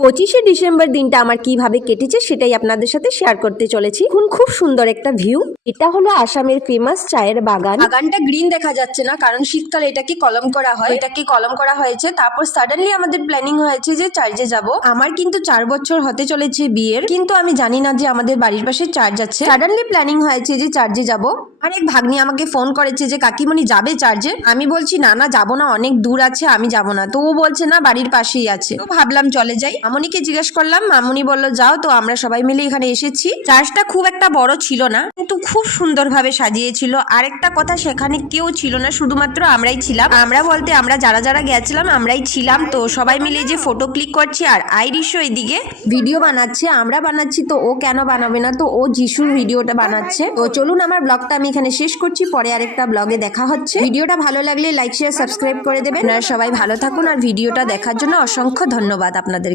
25শে December দিনটা আমার কিভাবে কেটেছে সেটাই আপনাদের সাথে শেয়ার করতে চলেছি। এখন খুব সুন্দর একটা ভিউ। এটা হলো আসামের ফেমাস চায়ের বাগান। বাগানটা গ্রিন দেখা যাচ্ছে না, কারণ শীতকালে এটাকে কলম করা হয়, এটাকে কলম করা হয়েছে। তারপর সাডেনলি আমাদের প্ল্যানিং হয়েছে যে চার্চে যাব। আমার কিন্তু 4 বছর হতে চলেছে বিয়ের, কিন্তু আমি জানি না যে আমাদের বাড়ির পাশে চার্চ আছে। সাডেনলি প্ল্যানিং হয়েছে যে চার্চে যাব। অনেক ভাগ্নি আমাকে ফোন করেছে যে কাকিমণি যাবে চার্চে। আমি বলছি না না যাবো না, অনেক দূর আছে, আমি যাব না। তো ও বলছে না বাড়ির পাশেই আছে। তো ভাবলাম চলে যাই। মামুনিকে জিজ্ঞেস করলাম, মামুনি বলল যাও। তো আমরা সবাই মিলে এখানে এসেছি। চার্চটা খুব একটা বড় ছিল না, কিন্তু খুব সুন্দরভাবে সাজিয়েছিল। আরেকটা কথা, সেখানে কেউ ছিল না, শুধুমাত্র আমরাই ছিলাম। আমরা বলতে আমরা যারা যারা গেছিলাম আমরাই ছিলাম। তো সবাই মিলে যে ফটো ক্লিক করছি, আর আইরিশও এদিকে ভিডিও বানাচ্ছে। আমরা বানাচ্ছি তো ও কেন বানাবে না, তো ও যিশুর ভিডিওটা বানাচ্ছে। তো চলুন আমার ব্লগটা আমি এখানে শেষ করছি, পরে আরেকটা ব্লগে দেখা হচ্ছে। ভিডিওটা ভালো লাগলে লাইক শেয়ার সাবস্ক্রাইব করে দেবেন। আপনারা সবাই ভালো থাকুন, আর ভিডিওটা দেখার জন্য অসংখ্য ধন্যবাদ আপনাদের।